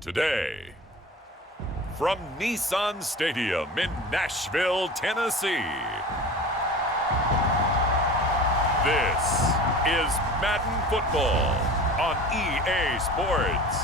Today, from Nissan Stadium in Nashville, Tennessee, this is Madden Football on EA Sports.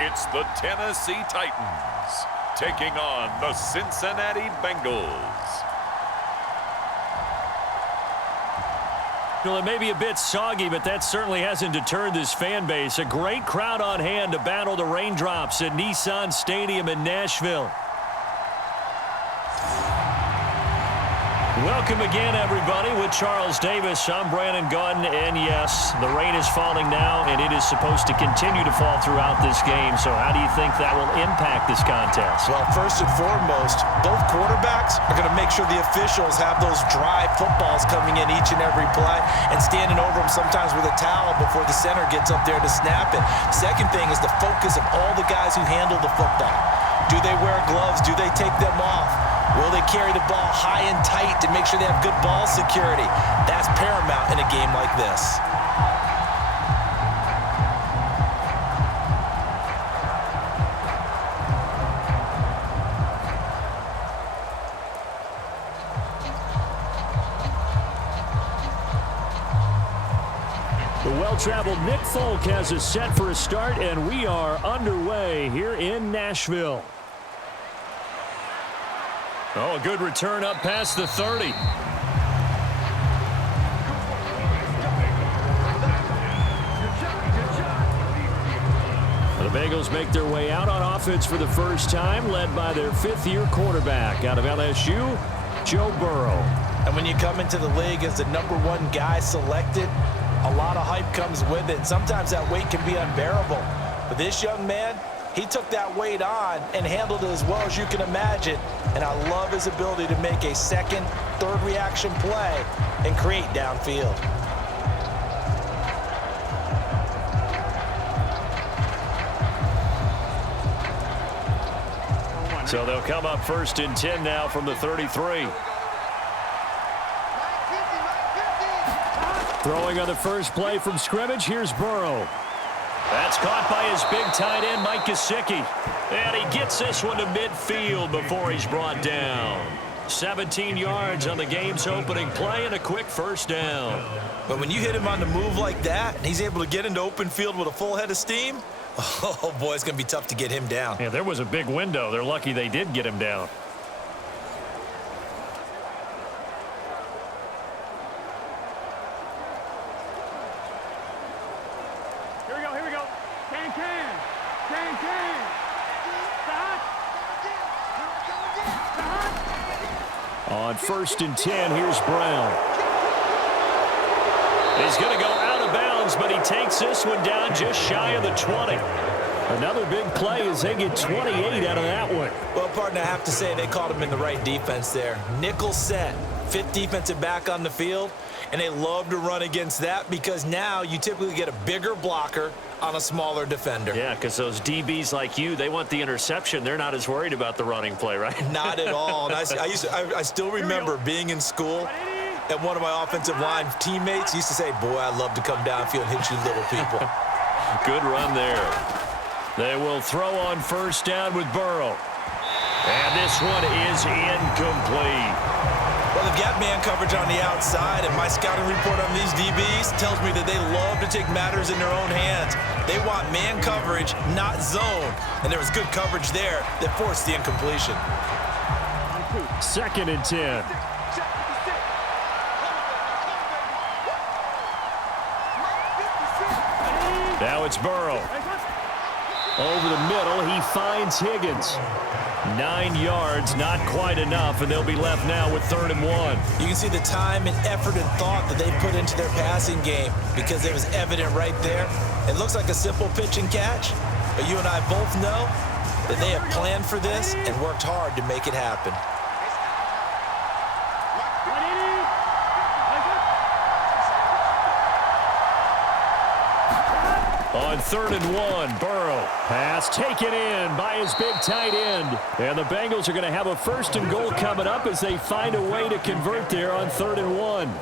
It's the Tennessee Titans taking on the Cincinnati Bengals. Well, it may be a bit soggy, but that certainly hasn't deterred this fan base. A great crowd on hand to battle the raindrops at Nissan Stadium in Nashville. Welcome again, everybody. With Charles Davis, I'm Brandon Gunn, and yes, the rain is falling now, and it is supposed to continue to fall throughout this game. So how do you think that will impact this contest? Well, first and foremost, both quarterbacks are going to make sure the officials have those dry footballs coming in each and every play and standing over them sometimes with a towel before the center gets up there to snap it. Second thing is the focus of all the guys who handle the football. Do they wear gloves? Do they take them off? Will they carry the ball high and tight to make sure they have good ball security? That's paramount in a game like this. The well-traveled Nick Folk has us set for a start, and we are underway here in Nashville. Oh, a good return up past the 30. The Bengals make their way out on offense for the first time, led by their fifth-year quarterback out of LSU, Joe Burrow. And when you come into the league as the #1 guy selected, a lot of hype comes with it. Sometimes that weight can be unbearable. But this young man, he took that weight on and handled it as well as you can imagine. And I love his ability to make a second, third reaction play and create downfield. So they'll come up 1st and 10 now from the 33. Throwing on the first play from scrimmage, here's Burrow. That's caught by his big tight end, Mike Gesicki. And he gets this one to midfield before he's brought down. 17 yards on the game's opening play and a quick first down. But when you hit him on the move like that, and he's able to get into open field with a full head of steam, oh boy, it's going to be tough to get him down. Yeah, there was a big window. They're lucky they did get him down. On 1st and 10, here's Brown. He's going to go out of bounds, but he takes this one down just shy of the 20. Another big play as they get 28 out of that one. Well, partner, I have to say they called him in the right defense there. Nickel set, 5th defensive back on the field, and they love to run against that because now you typically get a bigger blocker on a smaller defender. Yeah, because those DBs like you, they want the interception. They're not as worried about the running play, right? Not at all. And I still remember being in school, and one of my offensive line teammates used to say, boy, I love to come downfield and hit you little people. Good run there. They will throw on 1st down with Burrow. And this one is incomplete. Well, they've got man coverage on the outside, and my scouting report on these DBs tells me that they love to take matters in their own hands. They want man coverage, not zone. And there was good coverage there that forced the incompletion. 2nd and 10. Now it's Burrow. Over the middle, he finds Higgins. 9 yards, not quite enough, and they'll be left now with 3rd and 1. You can see the time and effort and thought that they put into their passing game because it was evident right there. It looks like a simple pitch and catch, but you and I both know that they have planned for this and worked hard to make it happen. On 3rd and 1, Burrow. Pass taken in by his big tight end. And the Bengals are going to have a 1st and goal coming up as they find a way to convert there on 3rd and 1.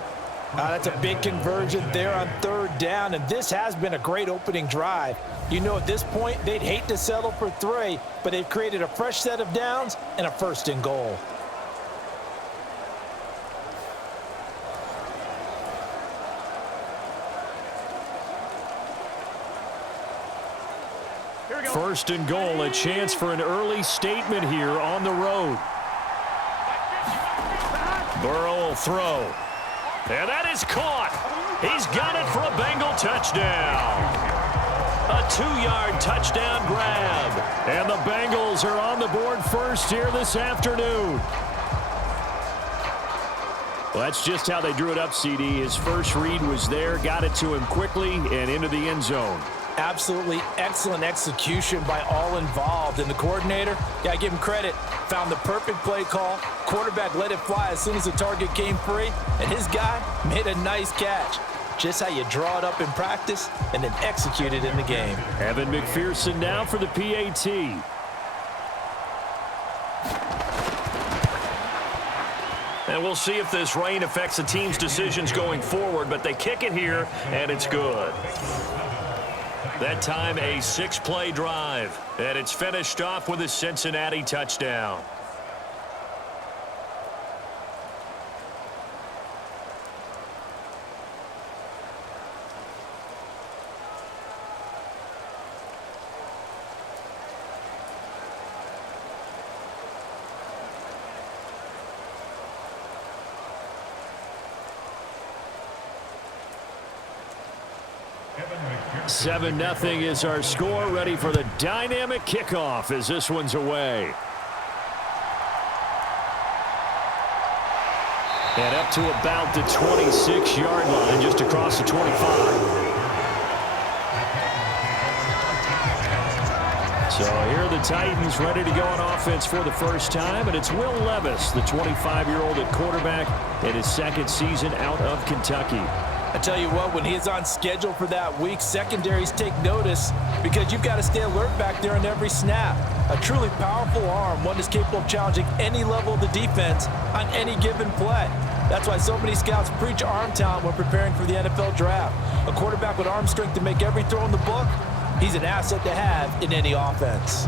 That's a big conversion there on 3rd down, and this has been a great opening drive. You know, at this point, they'd hate to settle for 3, but they've created a fresh set of downs and a 1st and goal. First and goal, a chance for an early statement here on the road. Burrow will throw. And that is caught. He's got it for a Bengal touchdown. A 2-yard touchdown grab. And the Bengals are on the board first here this afternoon. Well, that's just how they drew it up, CD. His first read was there, got it to him quickly, and into the end zone. Absolutely excellent execution by all involved. And the coordinator, I give him credit, found the perfect play call. Quarterback let it fly as soon as the target came free, and his guy made a nice catch. Just how you draw it up in practice and then execute it in the game. Evan McPherson now for the PAT. And we'll see if this rain affects the team's decisions going forward, but they kick it here, and it's good. That time a 6-play drive, and it's finished off with a Cincinnati touchdown. Seven 7-0 is our score, ready for the dynamic kickoff as this one's away. And up to about the 26-yard line, just across the 25. So here are the Titans ready to go on offense for the first time, and it's Will Levis, the 25-year-old at quarterback, in his 2nd season out of Kentucky. I tell you what, when he's on schedule for that week, secondaries take notice because you've got to stay alert back there on every snap. A truly powerful arm, one that's capable of challenging any level of the defense on any given play. That's why so many scouts preach arm talent when preparing for the NFL draft. A quarterback with arm strength to make every throw in the book, he's an asset to have in any offense.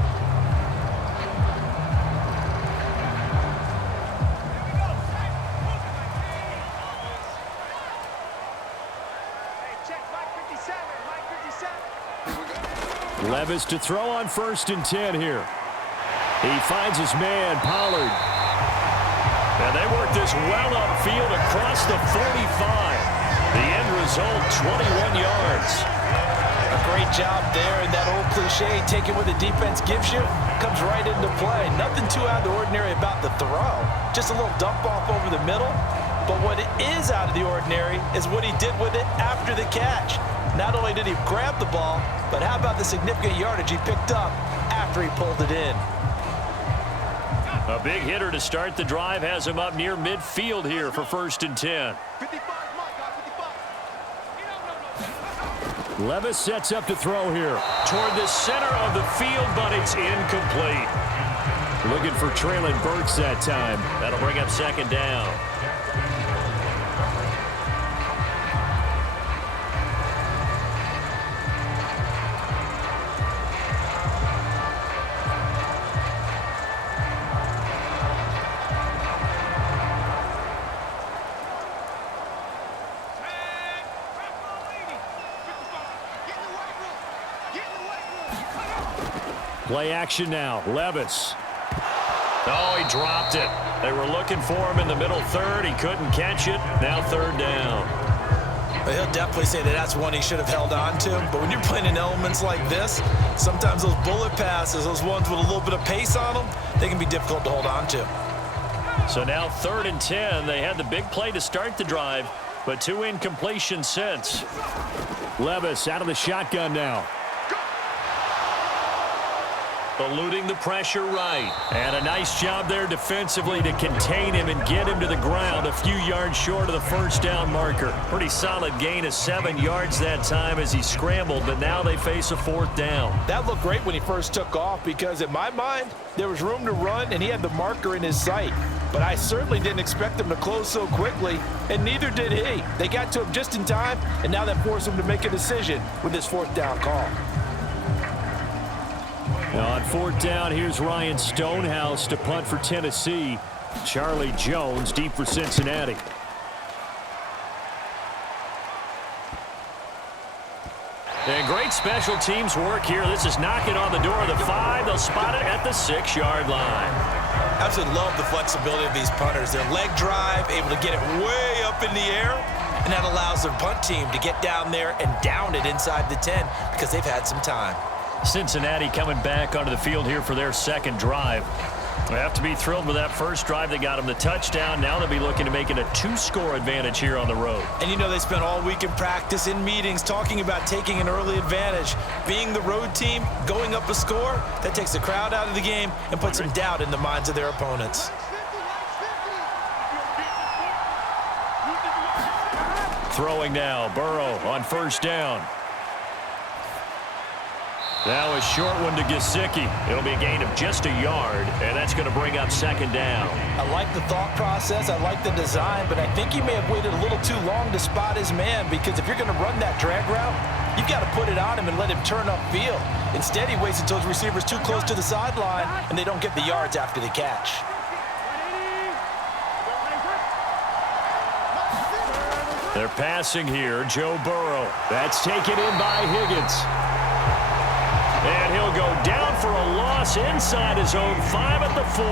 Levis to throw on 1st and 10 here. He finds his man, Pollard. And they work this well upfield across the 45. The end result, 21 yards. A great job there, and that old cliche, take it what the defense gives you, comes right into play. Nothing too out of the ordinary about the throw. Just a little dump off over the middle. But what is out of the ordinary is what he did with it after the catch. Not only did he grab the ball, but how about the significant yardage he picked up after he pulled it in? A big hitter to start the drive has him up near midfield here for 1st and 10. Levis sets up to throw here toward the center of the field, but it's incomplete. Looking for Traylon Burks that time. That'll bring up 2nd down. Play action now. Levis. Oh, he dropped it. They were looking for him in the middle 3rd. He couldn't catch it. Now 3rd down. He'll definitely say that that's one he should have held on to. But when you're playing in elements like this, sometimes those bullet passes, those ones with a little bit of pace on them, they can be difficult to hold on to. So now 3rd and 10. They had the big play to start the drive, but 2 incompletions since. Levis out of the shotgun now. eluding the pressure right. And a nice job there defensively to contain him and get him to the ground a few yards short of the first down marker. Pretty solid gain of 7 yards that time as he scrambled, but now they face a 4th down. That looked great when he first took off because in my mind, there was room to run and he had the marker in his sight. But I certainly didn't expect him to close so quickly, and neither did he. They got to him just in time, and now that forced him to make a decision with this 4th down call. On 4th down, here's Ryan Stonehouse to punt for Tennessee. Charlie Jones deep for Cincinnati. And great special teams work here. This is knocking on the door of the 5. They'll spot it at the 6-yard line. Absolutely love the flexibility of these punters. Their leg drive, able to get it way up in the air, and that allows their punt team to get down there and down it inside the 10 because they've had some time. Cincinnati coming back onto the field here for their second drive. They have to be thrilled with that first drive. They got them the touchdown. Now they'll be looking to make it a 2-score advantage here on the road. And you know they spent all week in practice, in meetings, talking about taking an early advantage. Being the road team, going up a score, that takes the crowd out of the game and puts some doubt in the minds of their opponents. Throwing now, Burrow on 1st down. Now a short one to Gesicki. It'll be a gain of just a yard, and that's going to bring up 2nd down. I like the thought process. I like the design, but I think he may have waited a little too long to spot his man because if you're going to run that drag route, you've got to put it on him and let him turn upfield. Instead, he waits until his receiver's too close to the sideline, and they don't get the yards after the catch. They're passing here, Joe Burrow. That's taken in by Higgins. And he'll go down for a loss inside his own 5 at the 4.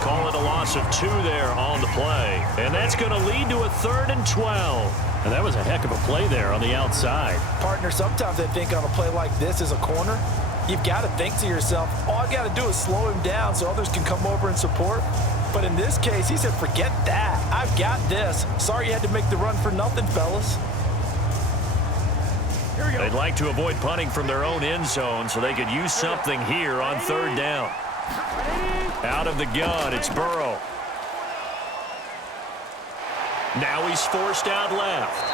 Call it a loss of 2 there on the play. And that's going to lead to a 3rd and 12. And that was a heck of a play there on the outside. Partner, sometimes I think on a play like this as a corner, you've got to think to yourself, all I got to do is slow him down so others can come over and support. But in this case, he said, forget that. I've got this. Sorry you had to make the run for nothing, fellas. They'd like to avoid punting from their own end zone so they could use something here on 3rd down. Out of the gun, it's Burrow. Now he's forced out left.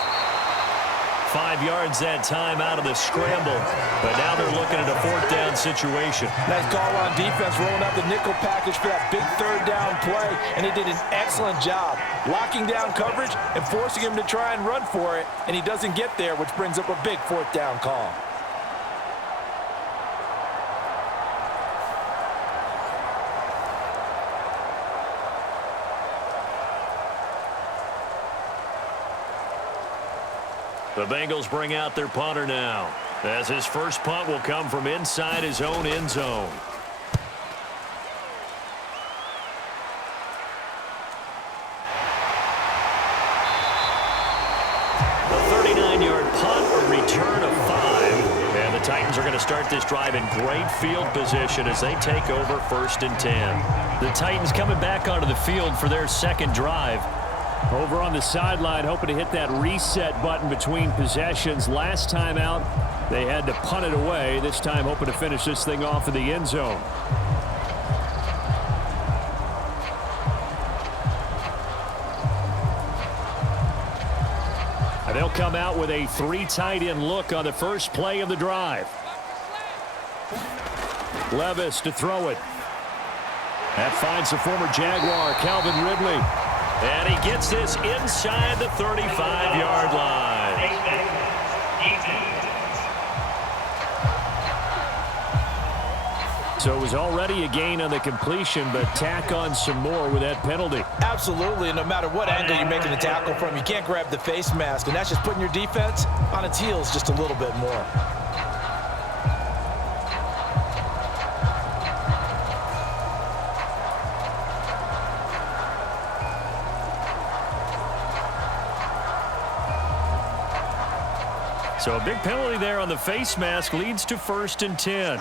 5 yards that time out of the scramble. But now they're looking at a 4th down situation. Nice call on defense, rolling out the nickel package for that big 3rd down play. And they did an excellent job locking down coverage and forcing him to try and run for it. And he doesn't get there, which brings up a big 4th down call. The Bengals bring out their punter now, as his first punt will come from inside his own end zone. A 39-yard punt, a return of 5. And the Titans are going to start this drive in great field position as they take over 1st and 10. The Titans coming back onto the field for their second drive. Over on the sideline, hoping to hit that reset button between possessions. Last time out, they had to punt it away. This time, hoping to finish this thing off in the end zone. And they'll come out with a 3 tight end look on the first play of the drive. Levis to throw it. That finds the former Jaguar, Calvin Ridley. And he gets this inside the 35-yard line. So it was already a gain on the completion, but tack on some more with that penalty. Absolutely, and no matter what angle you're making the tackle from, you can't grab the face mask, and that's just putting your defense on its heels just a little bit more. So a big penalty there on the face mask leads to 1st and 10.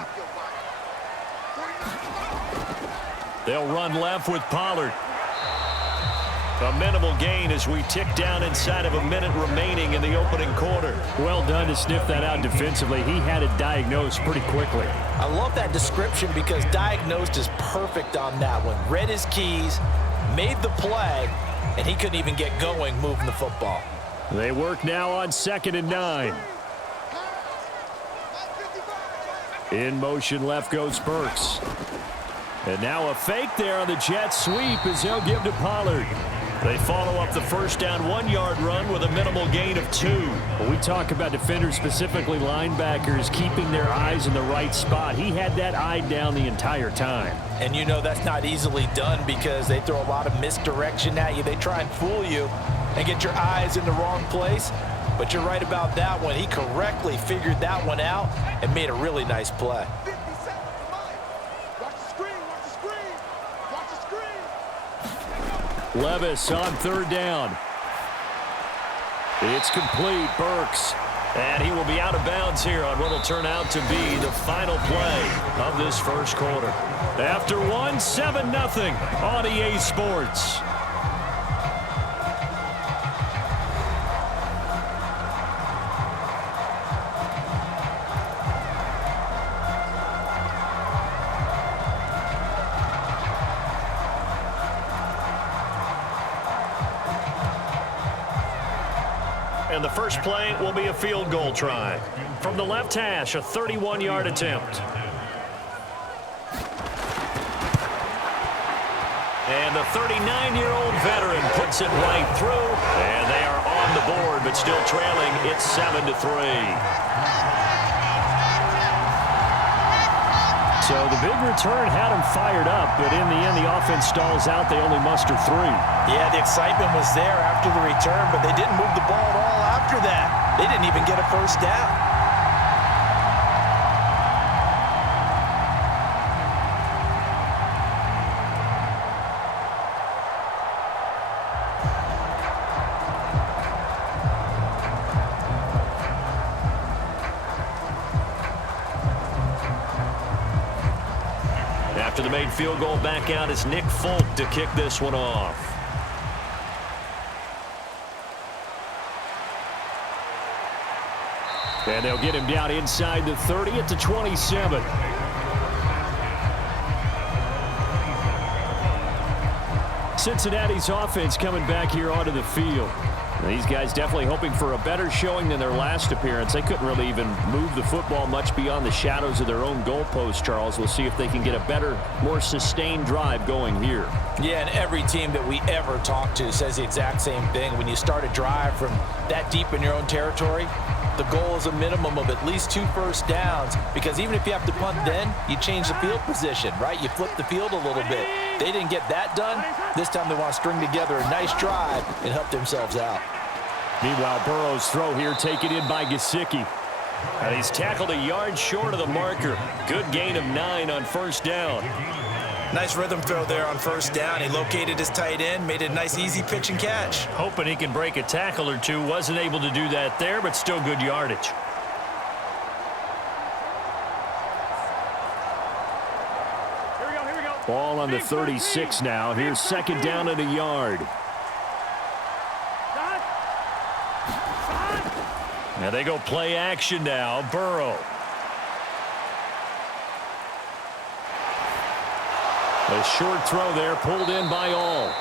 They'll run left with Pollard. A minimal gain as we tick down inside of a minute remaining in the opening quarter. Well done to sniff that out defensively. He had it diagnosed pretty quickly. I love that description because diagnosed is perfect on that one. Read his keys, made the play, and he couldn't even get going moving the football. They work now on 2nd and 9. In motion left goes Burks. And now a fake there on the jet sweep as they'll give to Pollard. They follow up the first down 1-yard run with a minimal gain of 2. When we talk about defenders, specifically linebackers, keeping their eyes in the right spot. He had that eye down the entire time. And you know that's not easily done because they throw a lot of misdirection at you. They try and fool you and get your eyes in the wrong place. But you're right about that one. He correctly figured that one out and made a really nice play. Levis on 3rd down. It's complete. Burks. And he will be out of bounds here on what will turn out to be the final play of this first quarter. After one, 7-0 on EA Sports. And the first play will be a field goal try. From the left hash, a 31-yard attempt. And the 39-year-old veteran puts it right through. And they are on the board, but still trailing. It's 7-3. So the big return had him fired up, but in the end, the offense stalls out. They only muster 3. Yeah, the excitement was there after the return, but they didn't move the ball at all after that. They didn't even get a first down. After the made field goal, back out is Nick Folk to kick this one off. And they'll get him down inside the 30 at the 27. Cincinnati's offense coming back here onto the field. These guys definitely hoping for a better showing than their last appearance. They couldn't really even move the football much beyond the shadows of their own goalpost, Charles. We'll see if they can get a better, more sustained drive going here. Yeah, and every team that we ever talk to says the exact same thing. When you start a drive from that deep in your own territory, the goal is a minimum of at least 2 first downs, because even if you have to punt then, you change the field position, right? You flip the field a little bit. They didn't get that done. This time they want to string together a nice drive and help themselves out. Meanwhile, Burrow's throw here taken in by Gesicki. And he's tackled a yard short of the marker. Good gain of 9 on first down. Nice rhythm throw there on first down. He located his tight end, made a nice easy pitch and catch. Hoping he can break a tackle or two. Wasn't able to do that there, but still good yardage. Here we go. Ball on the 36 now. Here's 2nd down and a yard. Now they go play action now. Burrow. A short throw there, pulled in by all.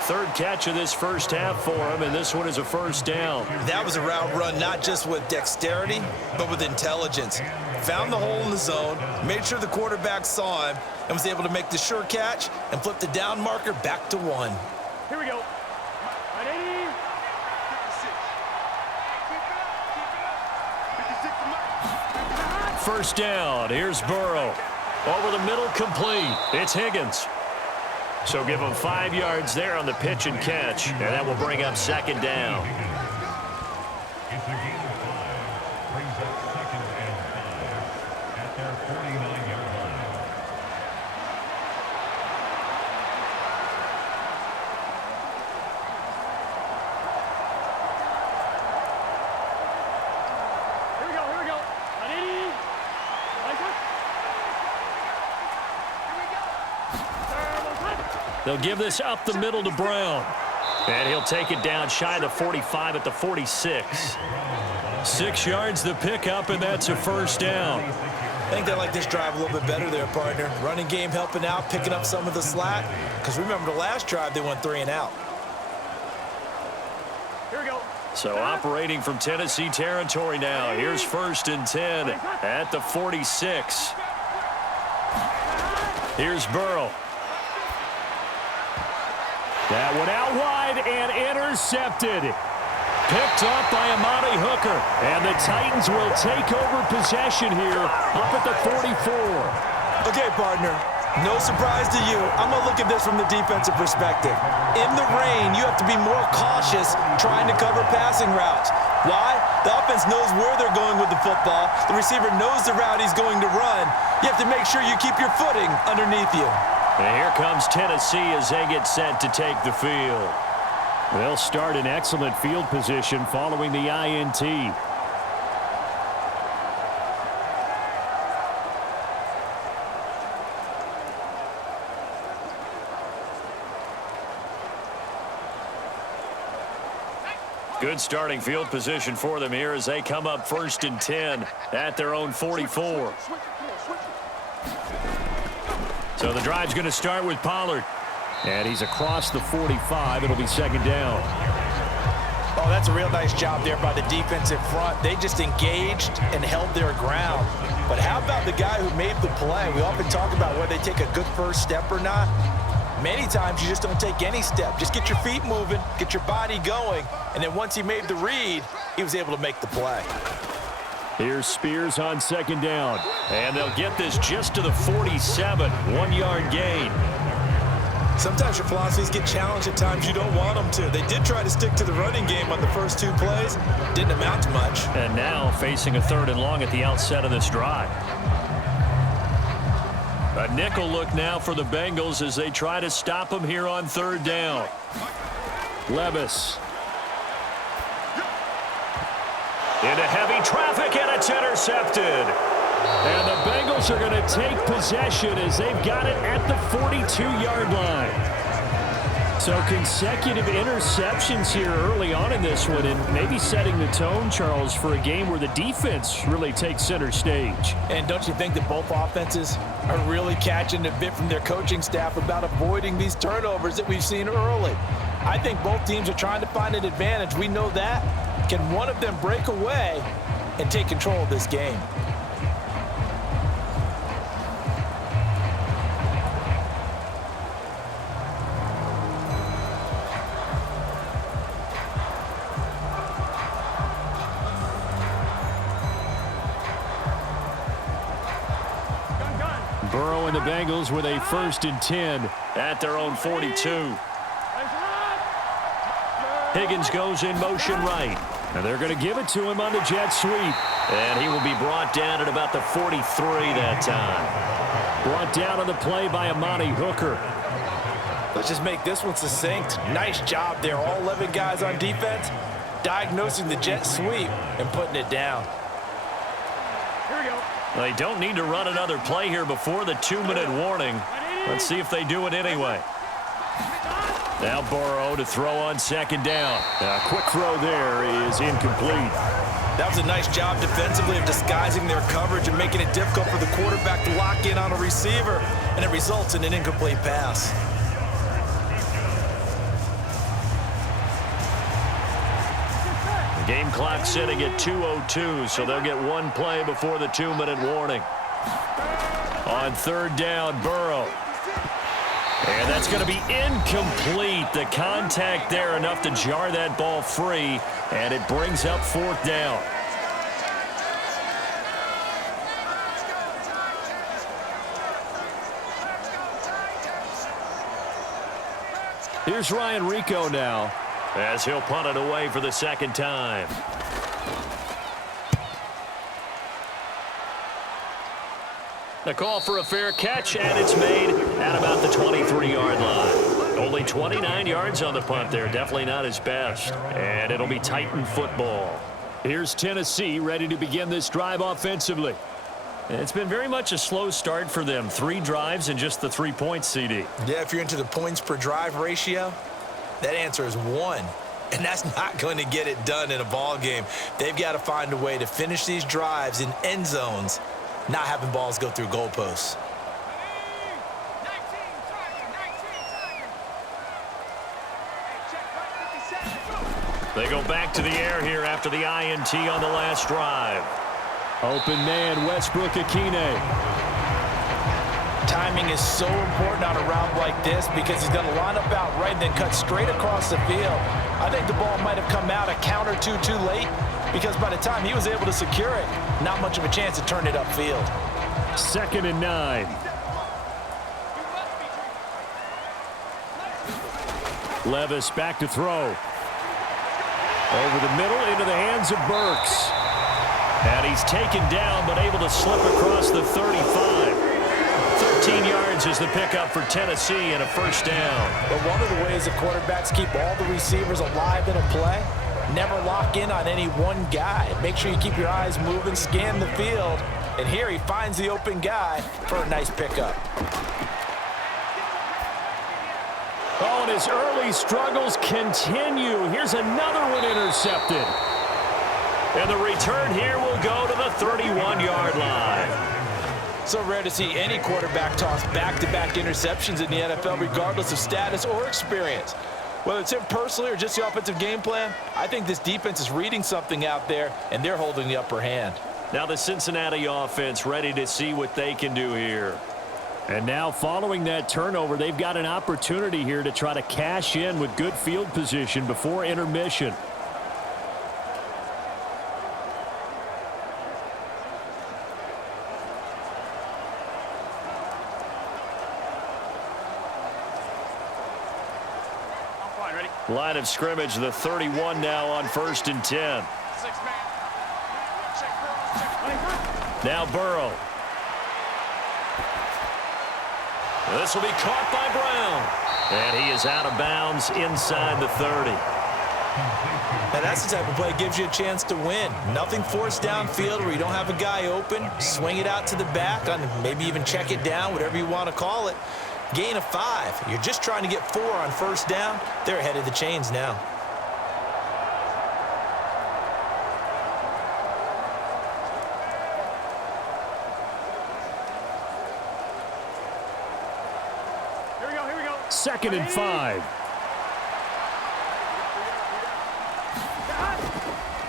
3rd catch of this first half for him, and this one is a first down. That was a route run not just with dexterity, but with intelligence. Found the hole in the zone, made sure the quarterback saw him, and was able to make the sure catch and flip the down marker back to 1. Here we go. First down. Here's Burrow. Over the middle, complete. It's Higgins. So give him 5 yards there on the pitch and catch, and that will bring up 2nd down. They'll give this up the middle to Brown. And he'll take it down shy of the 45 at the 46. 6 yards the pickup, and that's a first down. I think they like this drive a little bit better there, partner. Running game helping out, picking up some of the slack. Because remember the last drive, they went 3 and out. Here we go. So operating from Tennessee territory now. Here's 1st and 10 at the 46. Here's Burrow. That one out wide and intercepted. Picked up by Amani Hooker. And the Titans will take over possession here up at the 44. Okay, partner. No surprise to you. I'm going to look at this from the defensive perspective. In the rain, you have to be more cautious trying to cover passing routes. Why? The offense knows where they're going with the football. The receiver knows the route he's going to run. You have to make sure you keep your footing underneath you. And here comes Tennessee as they get set to take the field. They'll start in excellent field position following the INT. Good starting field position for them here as they come up 1st and 10 at their own 44. So the drive's going to start with Pollard. And he's across the 45. It'll be 2nd down. Oh, that's a real nice job there by the defensive front. They just engaged and held their ground. But how about the guy who made the play? We often talk about whether they take a good first step or not. Many times you just don't take any step. Just get your feet moving, get your body going, and then once he made the read, he was able to make the play. Here's Spears on 2nd down. And they'll get this just to the 47, 1-yard gain. Sometimes your philosophies get challenged at times you don't want them to. They did try to stick to the running game on the first 2 plays. Didn't amount to much. And now facing a 3rd and long at the outset of this drive. A nickel look now for the Bengals as they try to stop them here on 3rd down. Levis. Into heavy traffic, and it's intercepted. And the Bengals are going to take possession as they've got it at the 42-yard line. So consecutive interceptions here early on in this one, and maybe setting the tone, Charles, for a game where the defense really takes center stage. And don't you think that both offenses are really catching a bit from their coaching staff about avoiding these turnovers that we've seen early? I think both teams are trying to find an advantage. We know that. Can one of them break away and take control of this game? Burrow and the Bengals with a 1st and 10 at their own 42. Higgins goes in motion right. And they're going to give it to him on the jet sweep. And he will be brought down at about the 43 that time. Brought down on the play by Amani Hooker. Let's just make this one succinct. Nice job there. All 11 guys on defense diagnosing the jet sweep and putting it down. Here we go. They don't need to run another play here before the 2-minute warning. Let's see if they do it anyway. Now Burrow to throw on 2nd down. A quick throw there is incomplete. That was a nice job defensively of disguising their coverage and making it difficult for the quarterback to lock in on a receiver, and it results in an incomplete pass. The game clock sitting at 2:02, so they'll get 1 play before the 2-minute warning. On 3rd down, Burrow. And that's going to be incomplete. The contact there enough to jar that ball free, and it brings up 4th down. Here's Ryan Rico now, as he'll punt it away for the 2nd time. The call for a fair catch, and it's made at about the 23-yard line. Only 29 yards on the punt there. Definitely not his best. And it'll be Titan football. Here's Tennessee ready to begin this drive offensively. It's been very much a slow start for them. 3 drives and just the 3 points, CD. Yeah, if you're into the points per drive ratio, That answer is 1. And that's not going to get it done in a ball game. They've got to find a way to finish these drives in end zones, not having balls go through goalposts. They go back to the air here after the INT on the last drive. Open man, Westbrook-Akine. Timing is so important on a route like this because he's going to line up out right and then cut straight across the field. I think the ball might have come out a count or two too late because by the time he was able to secure it, not much of a chance to turn it upfield. 2nd and 9. Levis back to throw. Over the middle into the hands of Burks. And he's taken down but able to slip across the 35. 13 yards is the pickup for Tennessee and a first down. But one of the ways the quarterbacks keep all the receivers alive in a play, never lock in on any one guy. Make sure you keep your eyes moving, scan the field. And here he finds the open guy for a nice pickup. Oh, and his early struggles continue. Here's another one intercepted. And the return here will go to the 31-yard line. So rare to see any quarterback toss back-to-back interceptions in the NFL, regardless of status or experience. Whether it's him personally or just the offensive game plan, I think this defense is reading something out there, and they're holding the upper hand. Now the Cincinnati offense ready to see what they can do here. And now following that turnover, they've got an opportunity here to try to cash in with good field position before intermission. Line of scrimmage, the 31 now on 1st and 10. Now Burrow. This will be caught by Brown. And he is out of bounds inside the 30. Now that's the type of play that gives you a chance to win. Nothing forced downfield where you don't have a guy open. Swing it out to the back, on maybe even check it down, whatever you want to call it. Gain of 5. You're just trying to get 4 on first down. They're ahead of the chains now. Here we go. 2nd and 5.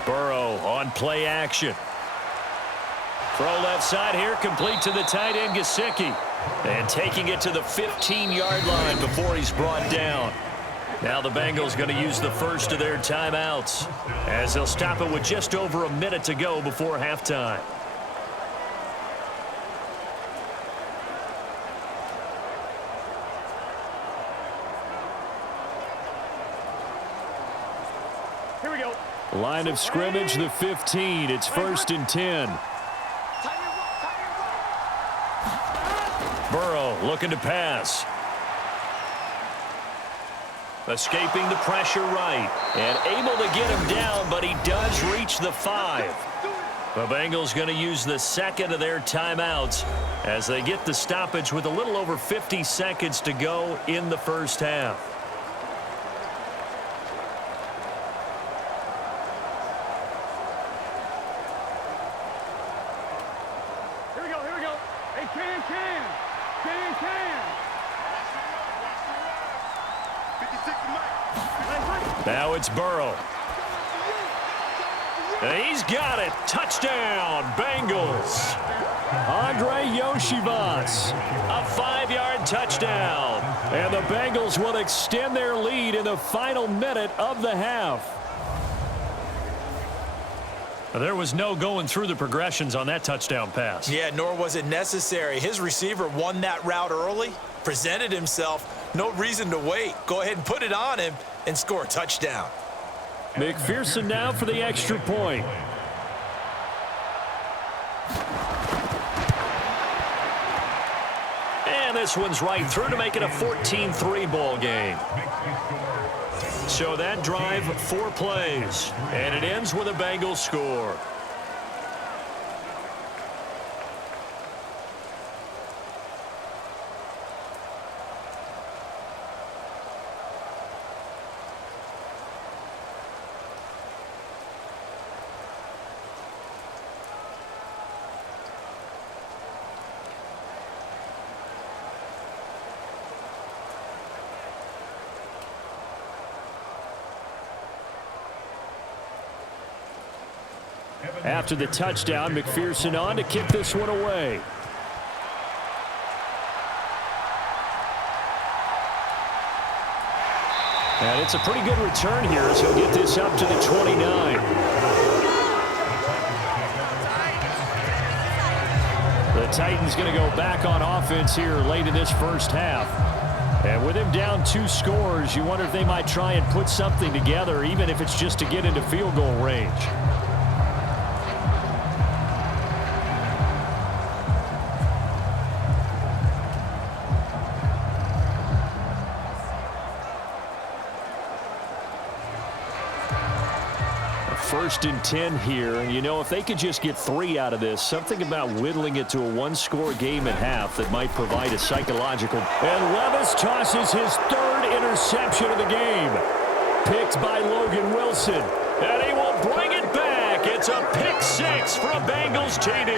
Burrow on play action. Throw left side here, complete to the tight end, Gesicki. And taking it to the 15-yard line before he's brought down. Now the Bengals going to use the first of their timeouts as they'll stop it with just over a minute to go before halftime. Here we go. Line of scrimmage, the 15. It's 1st and 10. Burrow looking to pass. Escaping the pressure right. And able to get him down, but he does reach the 5. The Bengals going to use the second of their timeouts as they get the stoppage with a little over 50 seconds to go in the first half. Here we go. Hey, can. Now it's Burrow. And he's got it. Touchdown, Bengals. Andre Yoshivas. A 5-yard touchdown. And the Bengals will extend their lead in the final minute of the half. There was no going through the progressions on that touchdown pass. Yeah, nor was it necessary. His receiver won that route early, presented himself. No reason to wait. Go ahead and put it on him and score a touchdown. McPherson now for the extra point. And this one's right through to make it a 14-3 ball game. So that drive, 4 plays. And it ends with a Bengals score. After the touchdown, McPherson on to kick this one away. And it's a pretty good return here as he'll get this up to the 29. The Titans going to go back on offense here late in this first half. And with him down 2 scores, you wonder if they might try and put something together, even if it's just to get into field goal range. First and 10 here, and you know, if they could just get 3 out of this, something about whittling it to a 1-score game at half that might provide a psychological. And Levis tosses his 3rd interception of the game. Picked by Logan Wilson, and he will bring it back. It's a pick 6 from Bengals TD.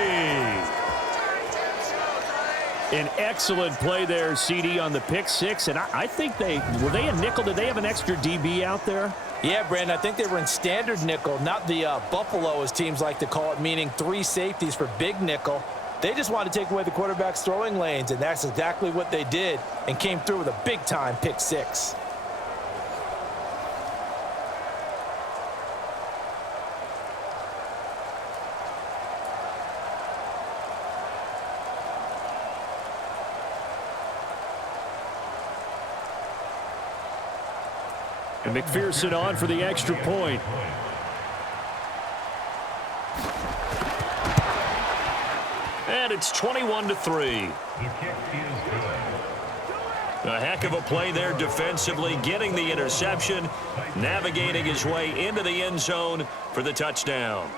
An excellent play there, CD, on the pick 6, and I think were they a nickel? Did they have an extra DB out there? Yeah, Brandon, I think they were in standard nickel, not the Buffalo, as teams like to call it, meaning 3 safeties for big nickel. They just wanted to take away the quarterback's throwing lanes, and that's exactly what they did, and came through with a big-time pick 6. And McPherson on for the extra point. And it's 21-3. A heck of a play there defensively, getting the interception, navigating his way into the end zone for the touchdown.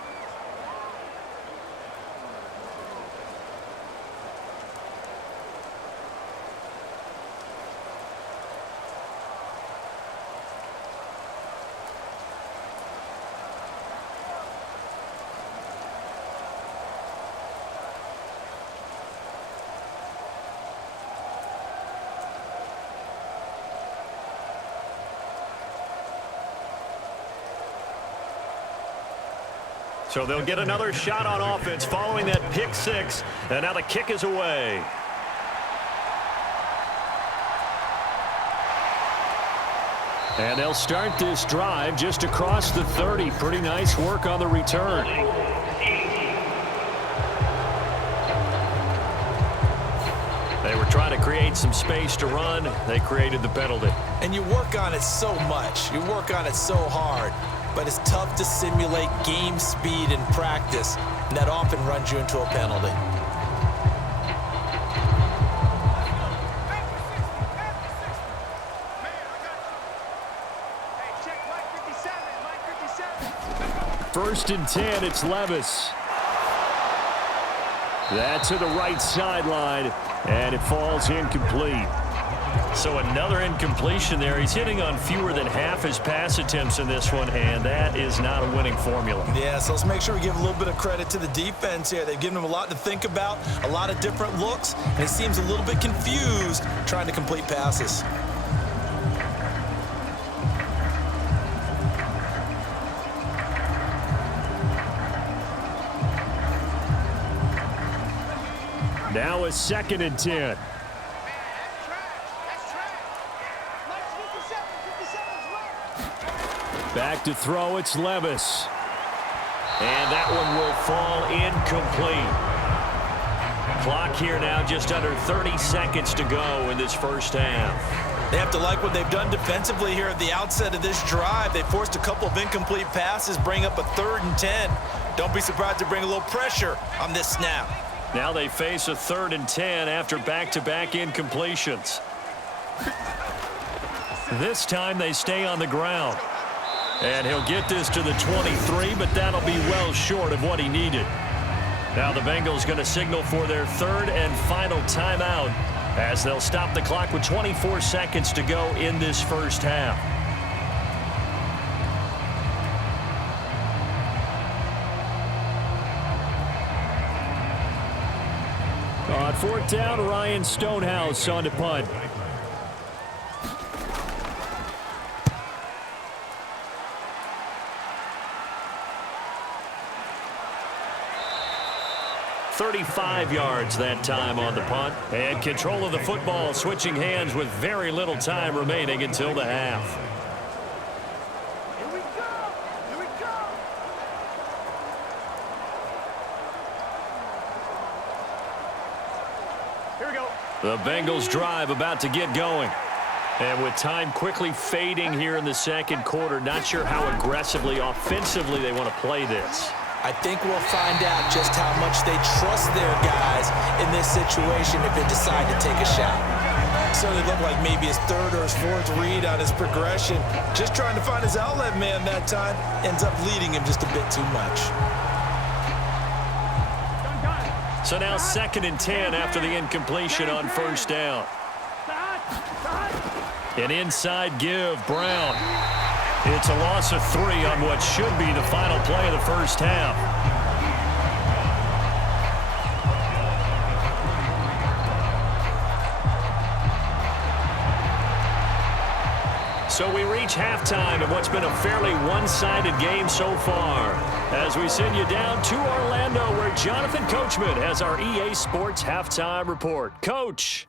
So they'll get another shot on offense following that pick 6, and now the kick is away. And they'll start this drive just across the 30. Pretty nice work on the return. They were trying to create some space to run. They created the penalty. And you work on it so much. You work on it so hard. But it's tough to simulate game speed in practice, and that often runs you into a penalty. First and 10, it's Levis. That's to the right sideline, and it falls incomplete. So another incompletion there. He's hitting on fewer than half his pass attempts in this one, and that is not a winning formula. Yeah, so let's make sure we give a little bit of credit to the defense here. They've given him a lot to think about, a lot of different looks, and he seems a little bit confused trying to complete passes. Now a 2nd and 10. Back to throw, it's Levis. And that one will fall incomplete. Clock here now, just under 30 seconds to go in this first half. They have to like what they've done defensively here at the outset of this drive. They forced a couple of incomplete passes, bring up a 3rd and 10. Don't be surprised to bring a little pressure on this snap. Now they face a 3rd and 10 after back-to-back incompletions. This time they stay on the ground. And he'll get this to the 23, but that'll be well short of what he needed. Now the Bengals going to signal for their 3rd and final timeout as they'll stop the clock with 24 seconds to go in this first half. On 4th down, Ryan Stonehouse on to punt. 35 yards that time on the punt. And control of the football, switching hands with very little time remaining until the half. Here we go! Here we go! Here we go. The Bengals drive about to get going. And with time quickly fading here in the second quarter, not sure how aggressively, offensively they want to play this. I think we'll find out just how much they trust their guys in this situation if they decide to take a shot. So it looked like maybe his third or his fourth read on his progression. Just trying to find his outlet man that time. Ends up leading him just a bit too much. So now 2nd and 10 after the incompletion on first down. An inside give, Brown. It's a loss of 3 on what should be the final play of the first half. So we reach halftime in what's been a fairly one-sided game so far. As we send you down to Orlando, where Jonathan Coachman has our EA Sports Halftime Report. Coach.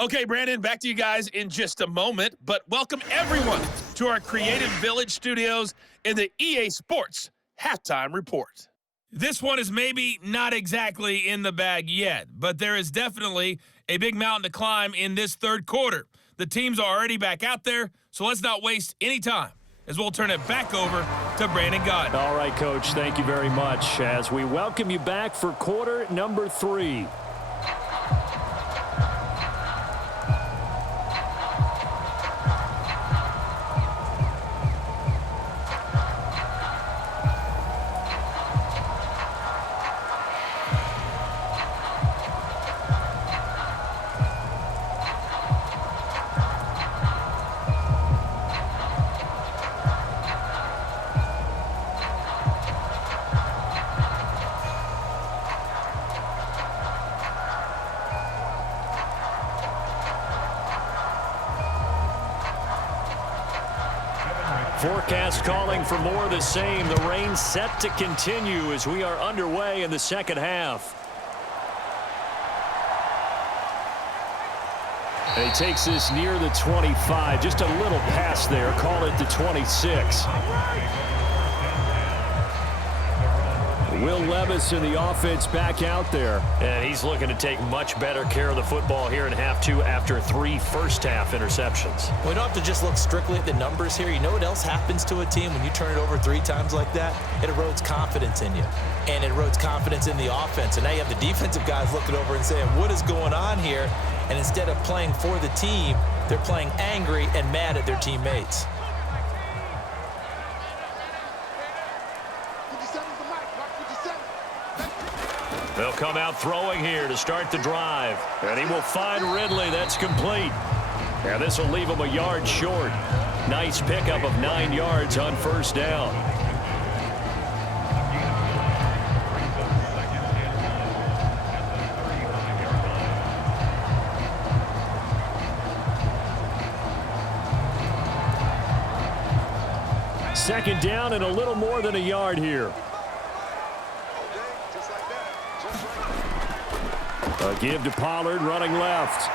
Okay, Brandon, back to you guys in just a moment, but welcome everyone to our Creative Village studios in the EA Sports Halftime Report. This one is maybe not exactly in the bag yet, but there is definitely a big mountain to climb in this third quarter. The teams are already back out there, so let's not waste any time, as we'll turn it back over to Brandon Gott. All right, Coach, thank you very much as we welcome you back for quarter number 3. Forecast calling for more of the same. The rain set to continue as we are underway in the second half. And he takes this near the 25. Just a little pass there. Call it the 26. Will Levis in the offense back out there. And he's looking to take much better care of the football here in half 2 after 3 first-half interceptions. We don't have to just look strictly at the numbers here. You know what else happens to a team when you turn it over 3 times like that? It erodes confidence in you, and it erodes confidence in the offense. And now you have the defensive guys looking over and saying, what is going on here? And instead of playing for the team, they're playing angry and mad at their teammates. They'll come out throwing here to start the drive. And he will find Ridley. That's complete. And this will leave him a yard short. Nice pickup of 9 yards on first down. Second down and a little more than a yard here. A give to Pollard, running left.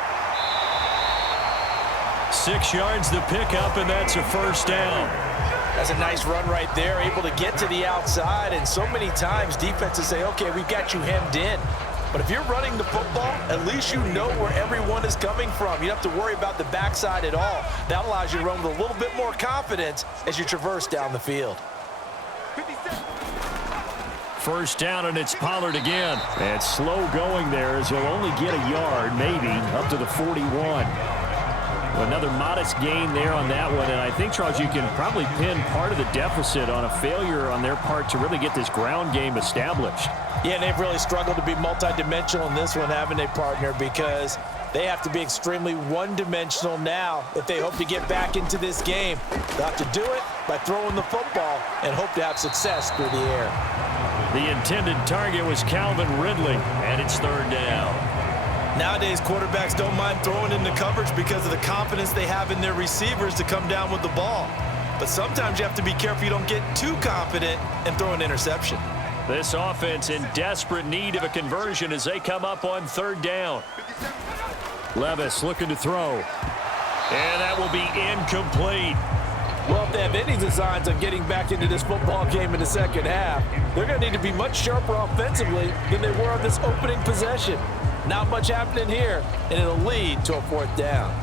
6 yards the pickup, and that's a first down. That's a nice run right there, able to get to the outside. And so many times defenses say, okay, we've got you hemmed in. But if you're running the football, at least you know where everyone is coming from. You don't have to worry about the backside at all. That allows you to run with a little bit more confidence as you traverse down the field. First down, and it's Pollard again. And slow going there as he'll only get a yard, maybe, up to the 41. Another modest gain there on that one, and I think, Charles, you can probably pin part of the deficit on a failure on their part to really get this ground game established. Yeah, and they've really struggled to be multidimensional in this one, haven't they, partner? Because they have to be extremely one-dimensional now if they hope to get back into this game. They'll have to do it by throwing the football and hope to have success through the air. The intended target was Calvin Ridley, and it's third down. Nowadays, quarterbacks don't mind throwing into coverage because of the confidence they have in their receivers to come down with the ball. But sometimes you have to be careful you don't get too confident and throw an interception. This offense in desperate need of a conversion as they come up on third down. Levis looking to throw. And that will be incomplete. Well, if they have any designs on getting back into this football game in the second half, they're going to need to be much sharper offensively than they were on this opening possession. Not much happening here, and it'll lead to a fourth down.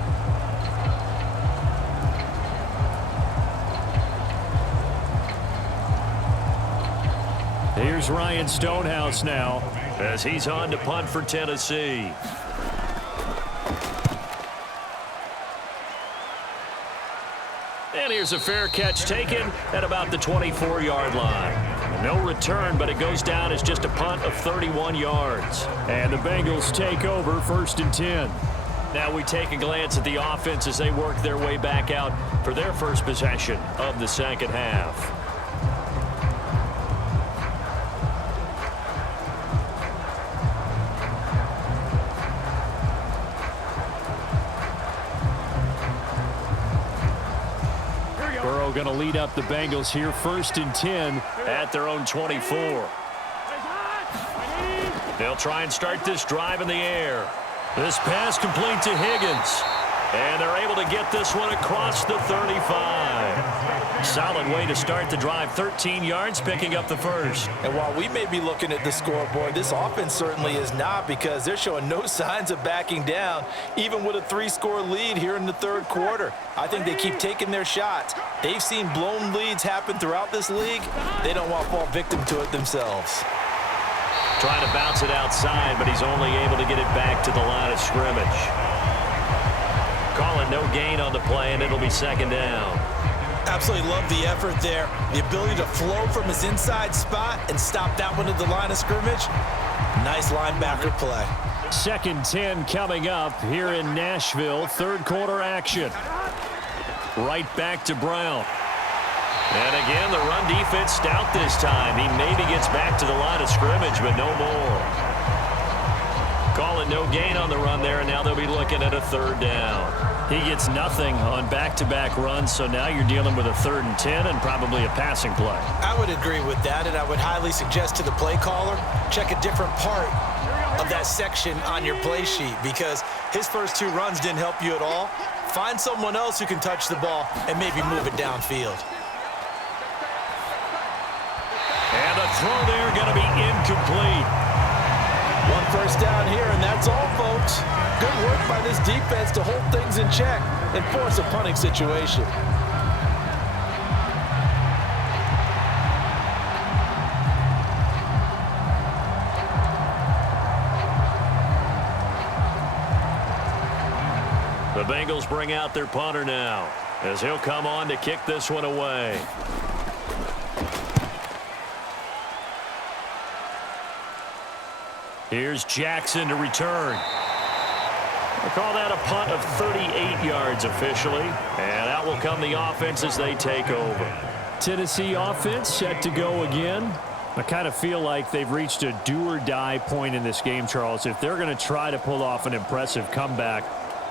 Here's Ryan Stonehouse now as he's on to punt for Tennessee. And here's a fair catch taken at about the 24-yard line. No return, but it goes down as just a punt of 31 yards. And the Bengals take over 1st and 10. Now we take a glance at the offense as they work their way back out for their first possession of the second half. Burrow going to lead up the Bengals here 1st and 10 at their own 24. They'll try and start this drive in the air. This pass complete to Higgins. And they're able to get this one across the 35. Solid way to start the drive. 13 yards, picking up the first. And while we may be looking at the scoreboard, this offense certainly is not, because they're showing no signs of backing down, even with a 3-score lead here in the third quarter. I think they keep taking their shots. They've seen blown leads happen throughout this league. They don't want to fall victim to it themselves. Trying to bounce it outside, but he's only able to get it back to the line of scrimmage. Calling no gain on the play, and it'll be second down. Absolutely love the effort there. The ability to flow from his inside spot and stop that one at the line of scrimmage. Nice linebacker play. 2nd 10 coming up here in Nashville. Third quarter action. Right back to Brown. And again, the run defense stout this time. He maybe gets back to the line of scrimmage, but no more. Calling no gain on the run there, and now they'll be looking at a third down. He gets nothing on back-to-back runs, so now you're dealing with a 3rd and 10 and probably a passing play. I would agree with that, and I would highly suggest to the play caller, check a different part of that section on your play sheet, because his first 2 runs didn't help you at all. Find someone else who can touch the ball and maybe move it downfield. And the throw there going to be incomplete. 1 first down here, and that's all, folks. Good work by this defense to hold things in check and force a punting situation. The Bengals bring out their punter now as he'll come on to kick this one away. Here's Jackson to return. They call that a punt of 38 yards officially. And out will come the offense as they take over. Tennessee offense set to go again. I kind of feel like they've reached a do-or-die point in this game, Charles. If they're going to try to pull off an impressive comeback,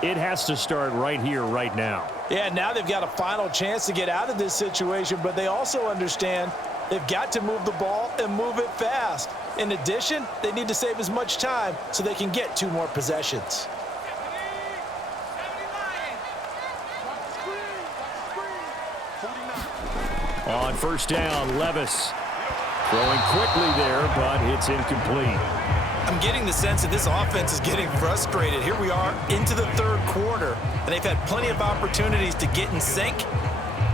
it has to start right here, right now. Yeah, now they've got a final chance to get out of this situation, but they also understand they've got to move the ball and move it fast. In addition, they need to save as much time so they can get 2 more possessions. On first down, Levis throwing quickly there, but it's incomplete. I'm getting the sense that this offense is getting frustrated. Here we are into the third quarter, and they've had plenty of opportunities to get in sync.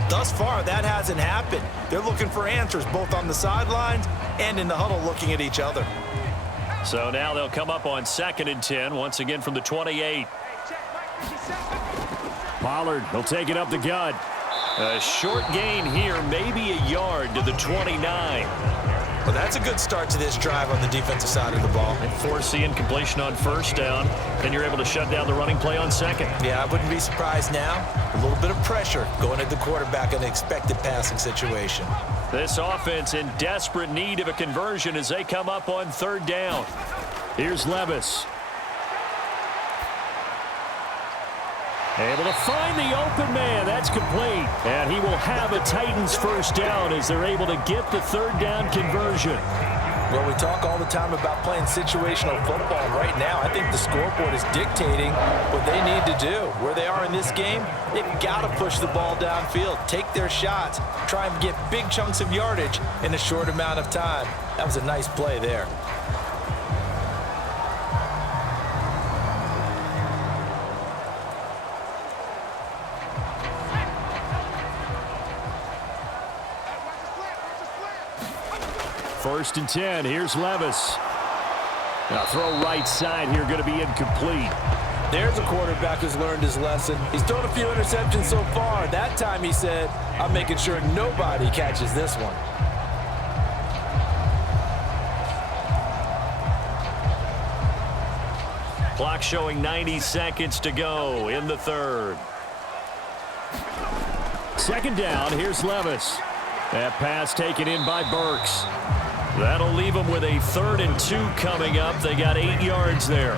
Thus far, that hasn't happened. They're looking for answers both on the sidelines and in the huddle looking at each other. So now they'll come up on 2nd and 10, once again from the 28. Pollard, he'll take it up the gut. A short gain here, maybe a yard to the 29. Well, that's a good start to this drive on the defensive side of the ball. And force the incompletion on first down. Then you're able to shut down the running play on second. Yeah, I wouldn't be surprised now. A little bit of pressure going at the quarterback in an expected passing situation. This offense in desperate need of a conversion as they come up on third down. Here's Levis. Able to find the open man. That's complete. And he will have a Titans first down as they're able to get the third down conversion. Well, we talk all the time about playing situational football. Right now, I think the scoreboard is dictating what they need to do. Where they are in this game, they've got to push the ball downfield, take their shots, try and get big chunks of yardage in a short amount of time. That was a nice play there. First and 10. Here's Levis. Now throw right side here, going to be incomplete. There's a quarterback who's learned his lesson. He's thrown a few interceptions so far. That time he said, I'm making sure nobody catches this one. Clock showing 90 seconds to go in the third. Second down. Here's Levis. That pass taken in by Burks. That'll leave them with a 3rd and 2 coming up. They got 8 yards there.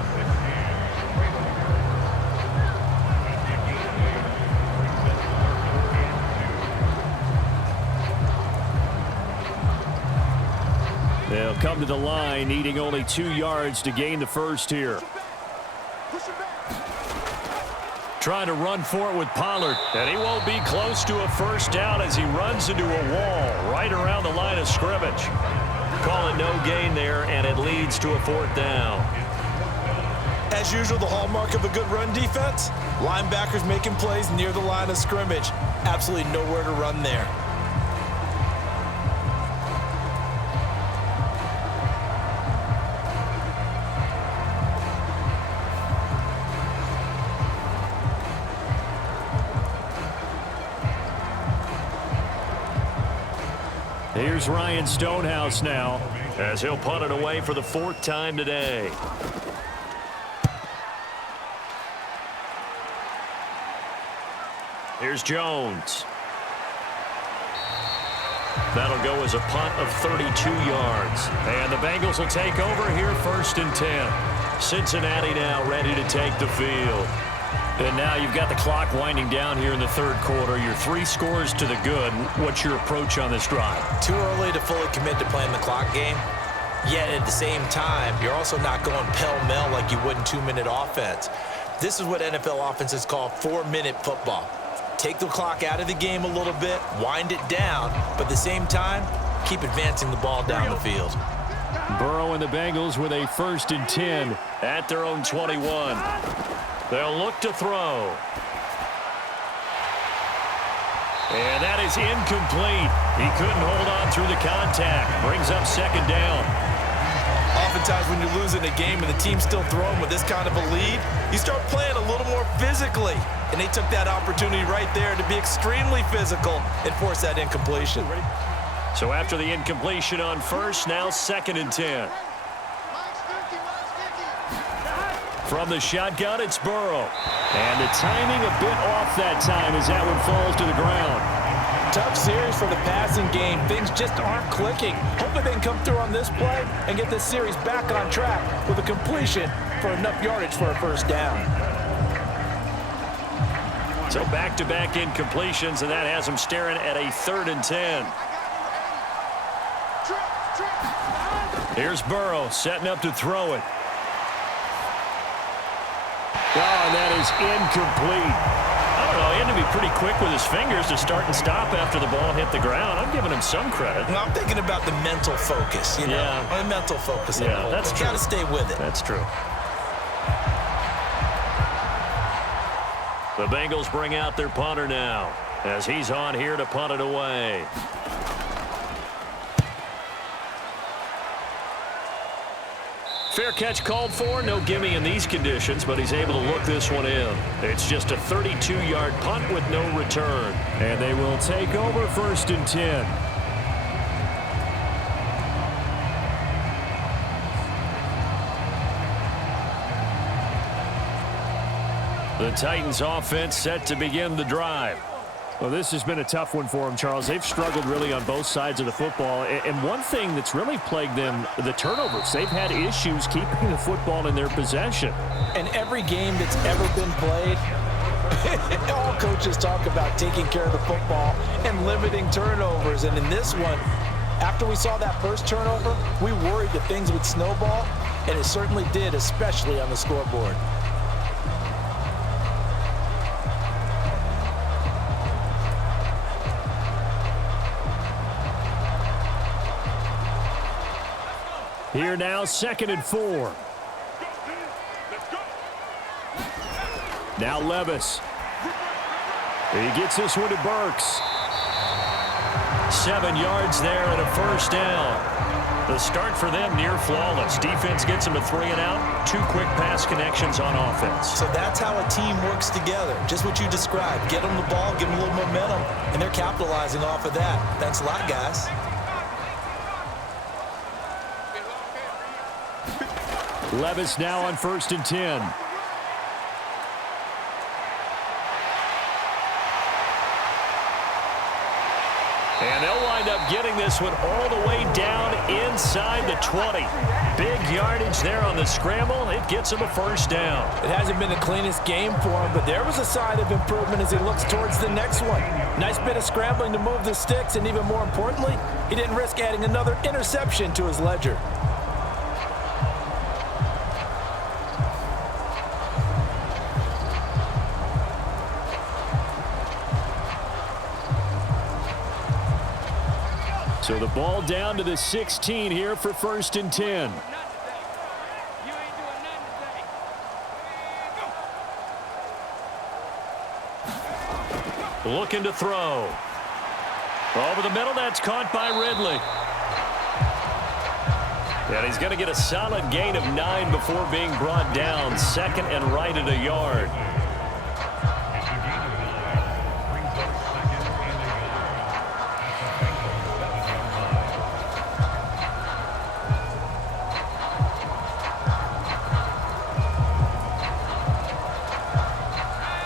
They'll come to the line, needing only 2 yards to gain the first here. Trying to run for it with Pollard, and he won't be close to a first down as he runs into a wall right around the line of scrimmage. Call it no gain there, and it leads to a 4th down. As usual, the hallmark of a good run defense, linebackers making plays near the line of scrimmage. Absolutely nowhere to run there. Here's Ryan Stonehouse now, as he'll punt it away for the 4th time today. Here's Jones. That'll go as a punt of 32 yards. And the Bengals will take over here, 1st and 10. Cincinnati now ready to take the field. And now you've got the clock winding down here in the 3rd quarter. You're 3 scores to the good. What's your approach on this drive? Too early to fully commit to playing the clock game. Yet at the same time, you're also not going pell-mell like you would in 2-minute offense. This is what NFL offenses call 4-minute football. Take the clock out of the game a little bit, wind it down, but at the same time, keep advancing the ball down the field. Burrow and the Bengals with a 1st and 10 at their own 21. They'll look to throw. And that is incomplete. He couldn't hold on through the contact. Brings up 2nd down. Oftentimes when you're losing a game and the team's still throwing with this kind of a lead, you start playing a little more physically. And they took that opportunity right there to be extremely physical and force that incompletion. So after the incompletion on 1st, now 2nd and 10. From the shotgun, it's Burrow. And the timing a bit off that time as that one falls to the ground. Tough series for the passing game. Things just aren't clicking. Hopefully they can come through on this play and get this series back on track with a completion for enough yardage for a 1st down. So back-to-back incompletions, and that has them staring at a 3rd and 10. Here's Burrow setting up to throw it. Oh, and that is incomplete. I don't know. He had to be pretty quick with his fingers to start and stop after the ball hit the ground. I'm giving him some credit. Well, I'm thinking about the mental focus, you know. Yeah. The mental focus. Yeah, that's true. You got to stay with it. That's true. The Bengals bring out their punter now as he's on here to punt it away. Fair catch called for. No gimme in these conditions, but he's able to look this one in. It's just a 32-yard punt with no return. And they will take over 1st and 10. The Titans offense set to begin the drive. Well, this has been a tough one for them, Charles. They've struggled really on both sides of the football. And one thing that's really plagued them, the turnovers. They've had issues keeping the football in their possession. In every game that's ever been played, all coaches talk about taking care of the football and limiting turnovers. And in this one, After we saw that first turnover, we worried that things would snowball, and it certainly did, especially on the scoreboard. Here now, 2nd and 4. Now Levis. He gets this one to Burks. 7 yards there and a first down. The start for them near flawless. Defense gets them a 3 and out. 2 quick pass connections on offense. So that's how a team works together. Just what you described. Get them the ball, give them a little momentum, and they're capitalizing off of that. Thanks a lot, guys. Levis now on 1st and 10. And they'll wind up getting this one all the way down inside the 20. Big yardage there on the scramble. It gets him a first down. It hasn't been the cleanest game for him, but there was a sign of improvement as he looks towards the next one. Nice bit of scrambling to move the sticks, and even more importantly, he didn't risk adding another interception to his ledger. So the ball down to the 16 here for 1st and 10. Looking to throw. Over the middle, that's caught by Ridley. And he's going to get a solid gain of 9 before being brought down. 2nd and right at a yard.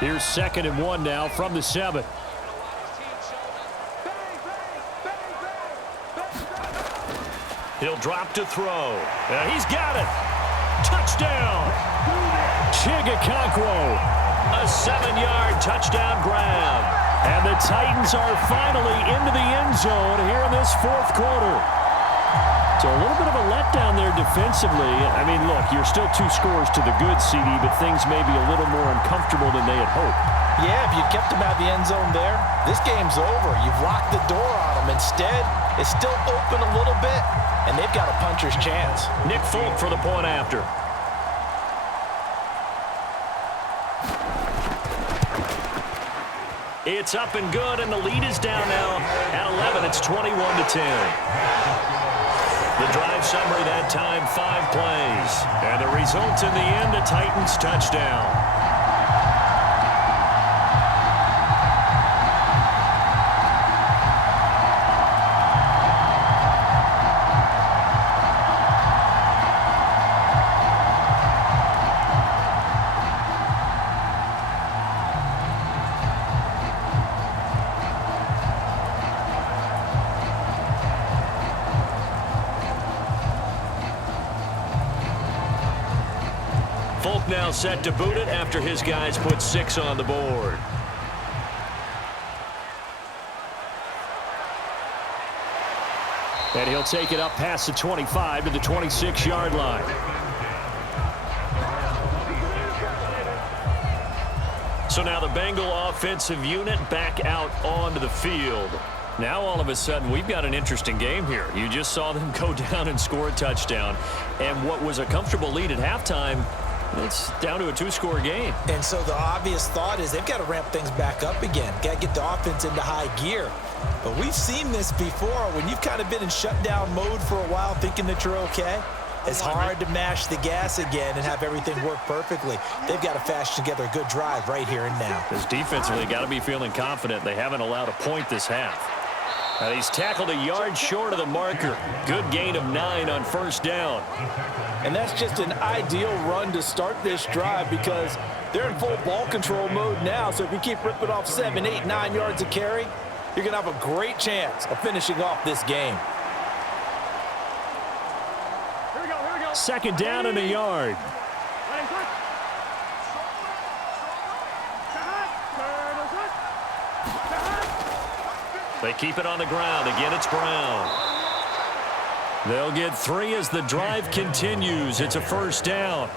Here's 2nd and 1 now from the 7. He'll drop to throw. He's got it. Touchdown. Chigakonkwo. A 7-yard touchdown grab. And the Titans are finally into the end zone here in this 4th quarter. So a little bit of a letdown there defensively. I mean, look, you're still 2 scores to the good, CD, but things may be a little more uncomfortable than they had hoped. Yeah, if you kept them out of the end zone there, this game's over. You've locked the door on them. Instead, it's still open a little bit, and they've got a puncher's chance. Nick Folk for the point after. It's up and good, and the lead is down now at 11. It's 21-10. The drive summary that time, 5 plays. And the result in the end, a Titans touchdown. Folk now set to boot it after his guys put 6 on the board. And he'll take it up past the 25 to the 26-yard line. So now the Bengal offensive unit back out onto the field. Now all of a sudden we've got an interesting game here. You just saw them go down and score a touchdown. And what was a comfortable lead at halftime, it's down to a 2-score game. And so the obvious thought is they've got to ramp things back up again. Got to get the offense into high gear. But we've seen this before when you've kind of been in shutdown mode for a while thinking that you're okay. It's hard to mash the gas again and have everything work perfectly. They've got to fashion together a good drive right here and now. Because defensively, got to be feeling confident. They haven't allowed a point this half. And he's tackled a yard short of the marker. Good gain of 9 on first down. And that's just an ideal run to start this drive because they're in full ball control mode now. So if you keep ripping off 7, 8, 9 yards of carry, you're going to have a great chance of finishing off this game. Here we go. Second down and a yard. They keep it on the ground. Again, it's Brown. They'll get 3 as the drive continues. It's a first down.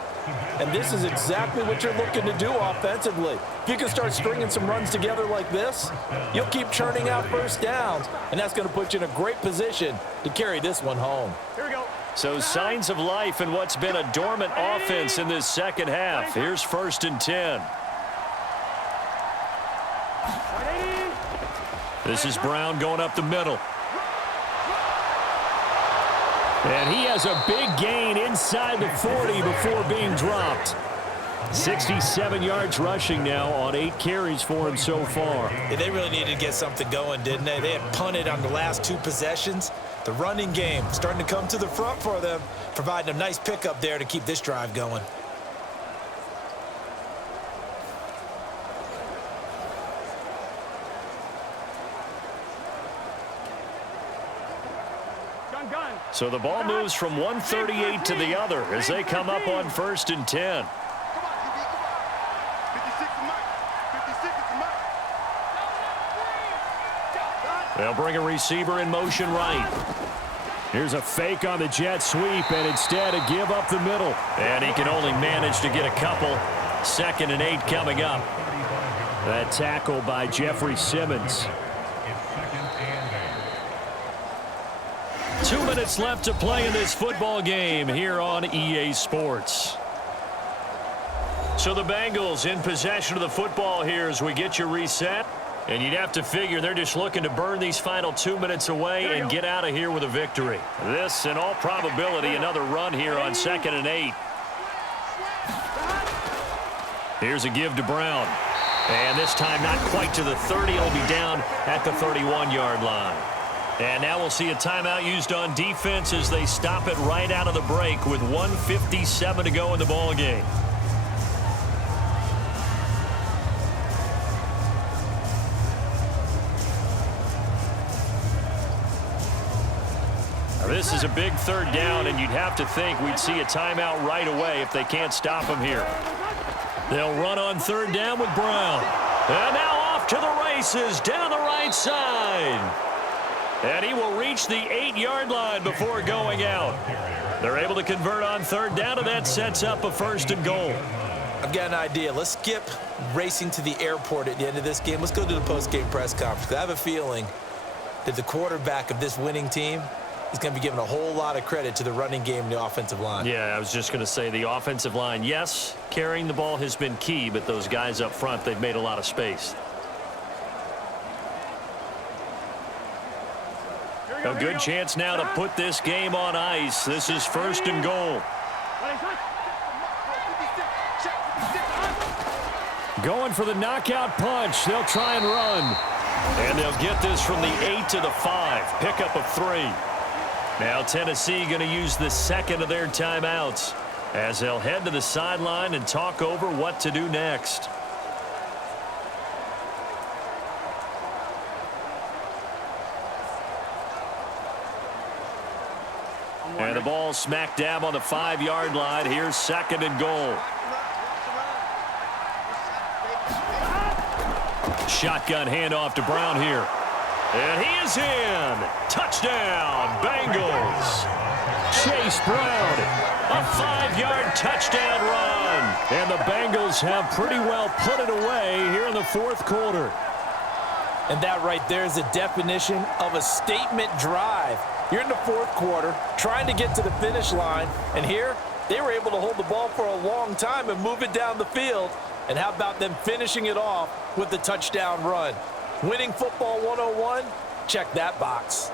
And this is exactly what you're looking to do offensively. If you can start stringing some runs together like this, you'll keep churning out first downs, and that's going to put you in a great position to carry this one home. Here we go. So signs of life in what's been a dormant offense in this second half. Here's 1st and 10. This is Brown going up the middle. And he has a big gain inside the 40 before being dropped. 67 yards rushing now on 8 carries for him so far. Yeah, they really needed to get something going, didn't they? They had punted on the last 2 possessions. The running game starting to come to the front for them, providing a nice pickup there to keep this drive going. So the ball moves from 138 to the other as they come up on 1st and 10. They'll bring a receiver in motion right. Here's a fake on the jet sweep, and instead a give up the middle. And he can only manage to get a couple. 2nd and 8 coming up. That tackle by Jeffrey Simmons. 2 minutes left to play in this football game here on EA Sports. So the Bengals in possession of the football here as we get you reset. And you'd have to figure they're just looking to burn these final 2 minutes away and get out of here with a victory. This, in all probability, another run here on 2nd and 8. Here's a give to Brown. And this time not quite to the 30. It'll be down at the 31-yard line. And now we'll see a timeout used on defense as they stop it right out of the break with 1:57 to go in the ball game. Now this is a big 3rd down, and you'd have to think we'd see a timeout right away if they can't stop him here. They'll run on 3rd down with Brown. And now off to the races down the right side. And he will reach the 8-yard line before going out. They're able to convert on 3rd down, and that sets up a 1st and goal. I've got an idea. Let's skip racing to the airport at the end of this game. Let's go to the post-game press conference. I have a feeling that the quarterback of this winning team is going to be given a whole lot of credit to the running game and the offensive line. Yeah, I was just going to say the offensive line, yes, carrying the ball has been key, but those guys up front, they've made a lot of space. A good chance now to put this game on ice. This is 1st and goal. Going for the knockout punch. They'll try and run. And they'll get this from the 8 to the 5. Pickup of 3. Now Tennessee going to use the 2nd of their timeouts as they'll head to the sideline and talk over what to do next. And the ball smack dab on the 5-yard line. Here's 2nd and goal. Shotgun handoff to Brown here. And he is in. Touchdown, Bengals. Chase Brown, a 5-yard touchdown run. And the Bengals have pretty well put it away here in the 4th quarter. And that right there is the definition of a statement drive. You're in the 4th quarter, trying to get to the finish line, and here they were able to hold the ball for a long time and move it down the field. And how about them finishing it off with the touchdown run? Winning football 101, check that box.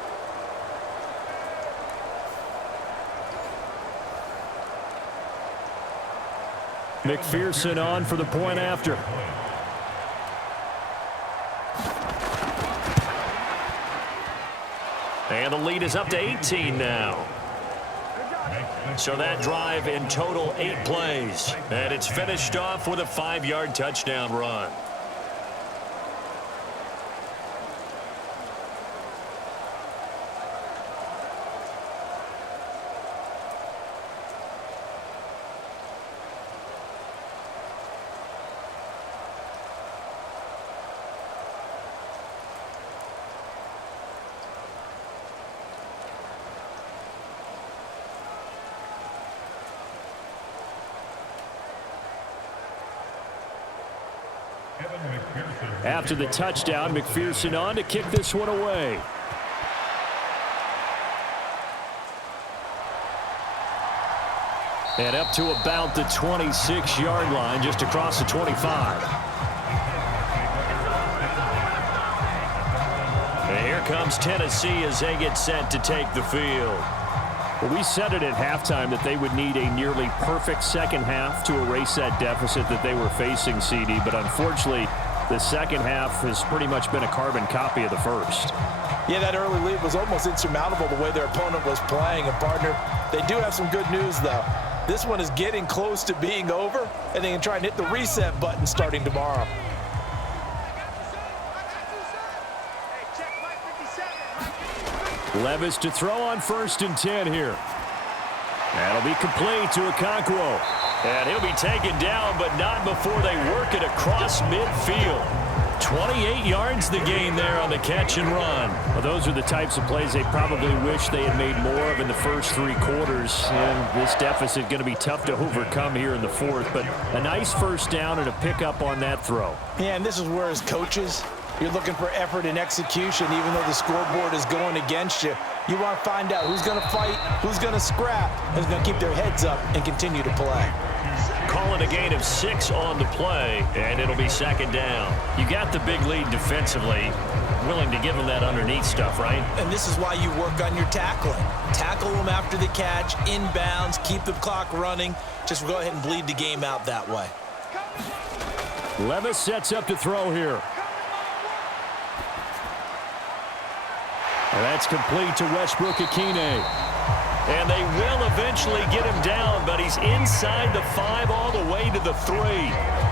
McPherson on for the point after. And the lead is up to 18 now. So that drive in total 8 plays. And it's finished off with a 5-yard touchdown run. After the touchdown, McPherson on to kick this one away. And up to about the 26-yard line, just across the 25. And here comes Tennessee as they get set to take the field. Well, we said it at halftime that they would need a nearly perfect second half to erase that deficit that they were facing, CD. But unfortunately, the second half has pretty much been a carbon copy of the first. Yeah, that early lead was almost insurmountable the way their opponent was playing. And, partner, they do have some good news, though. This one is getting close to being over, and they can try and hit the reset button starting tomorrow. Levis to throw on 1st and 10 here. That'll be complete to Okonkwo. And he'll be taken down, but not before they work it across midfield. 28 yards the gain there on the catch and run. Well, those are the types of plays they probably wish they had made more of in the first 3 quarters. And this deficit going to be tough to overcome here in the 4th. But a nice first down and a pickup on that throw. Yeah, and this is where, as coaches, you're looking for effort and execution. Even though the scoreboard is going against you, you want to find out who's going to fight, who's going to scrap, and who's going to keep their heads up and continue to play. Call it a gain of 6 on the play, and it'll be 2nd down. You got the big lead defensively. Willing to give them that underneath stuff, right? And this is why you work on your tackling. Tackle them after the catch, inbounds, keep the clock running. Just go ahead and bleed the game out that way. Levis sets up to throw here. And that's complete to Westbrook-Ikhine. And they will eventually get him down, but he's inside the 5 all the way to the 3.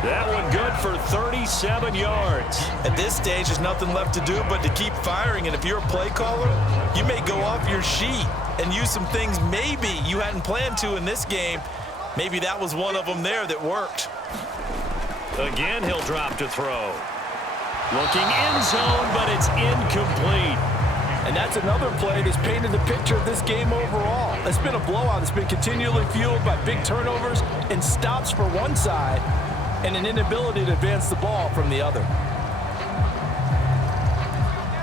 That one good for 37 yards. At this stage, there's nothing left to do but to keep firing. And if you're a play caller, you may go off your sheet and use some things maybe you hadn't planned to in this game. Maybe that was one of them there that worked. Again, he'll drop to throw. Looking end zone, but it's incomplete. And that's another play that's painted the picture of this game overall. It's been a blowout. It's been continually fueled by big turnovers and stops for one side and an inability to advance the ball from the other.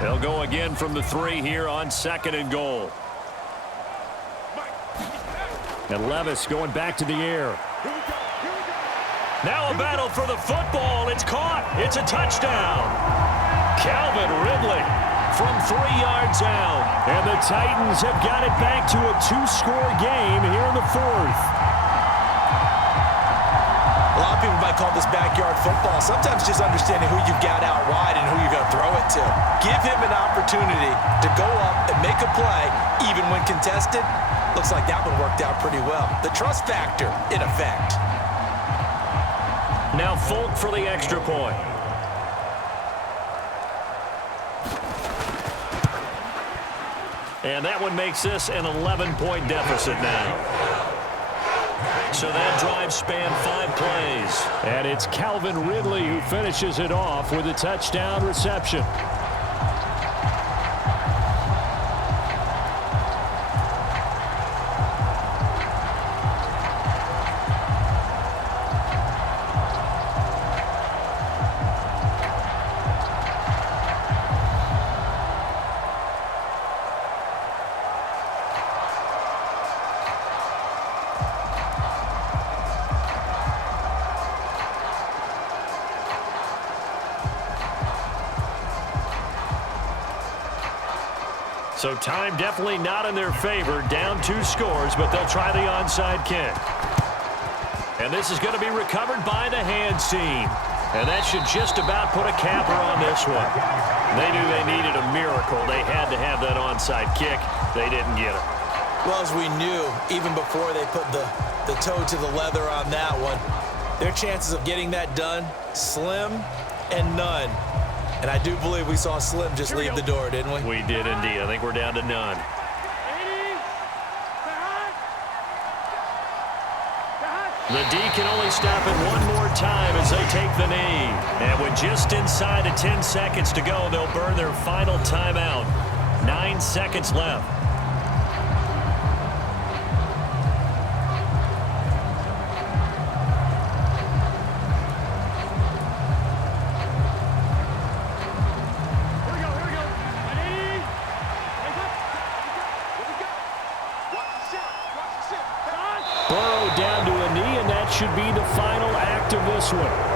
They'll go again from the 3 here on 2nd and goal. And Levis going back to the air. Now a battle for the football. It's caught. It's a touchdown. Calvin Ridley from 3 yards out. And the Titans have got it back to a 2-score game here in the 4th. A lot of people might call this backyard football. Sometimes just understanding who you've got out wide and who you're going to throw it to. Give him an opportunity to go up and make a play, even when contested. Looks like that one worked out pretty well. The trust factor in effect. Now Folk for the extra point. And that one makes this an 11-point deficit now. So that drive spanned 5 plays. And it's Calvin Ridley who finishes it off with a touchdown reception. So time definitely not in their favor. Down 2 scores, but they'll try the onside kick. And this is going to be recovered by the hands team. And that should just about put a capper on this one. They knew they needed a miracle. They had to have that onside kick. They didn't get it. Well, as we knew, even before they put the toe to the leather on that one, their chances of getting that done, slim and none. And I do believe we saw Slim just leave the door, didn't we? We did indeed. I think we're down to none. The D can only stop it one more time as they take the knee. And with just inside of 10 seconds to go, they'll burn their final timeout. 9 seconds left. should be the final act of this one.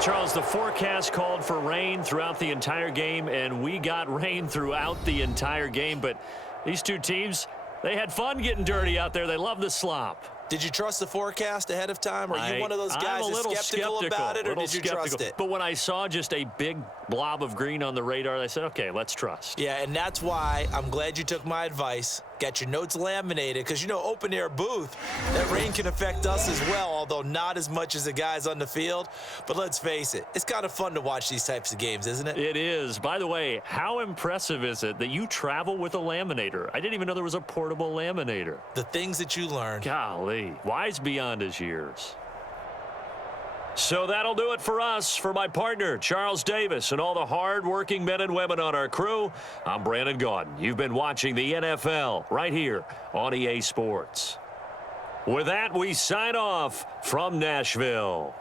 Charles, the forecast called for rain throughout the entire game, and we got rain throughout the entire game. But these two teams, they had fun getting dirty out there. They love the slop. Did you trust the forecast ahead of time? Are you one of those guys that's skeptical about it, or did you trust it? But when I saw just a big blob of green on the radar, I said, okay, let's trust. Yeah, and that's why I'm glad you took my advice. Got your notes laminated, because, you know, open-air booth, that rain can affect us as well, although not as much as the guys on the field. But let's face it, it's kind of fun to watch these types of games, isn't it? It is. By the way, how impressive is it that you travel with a laminator? I didn't even know there was a portable laminator. The things that you learn. Golly, wise beyond his years. So that'll do it for us. For my partner, Charles Davis, and all the hard-working men and women on our crew, I'm Brandon Gaudin. You've been watching the NFL right here on EA Sports. With that, we sign off from Nashville.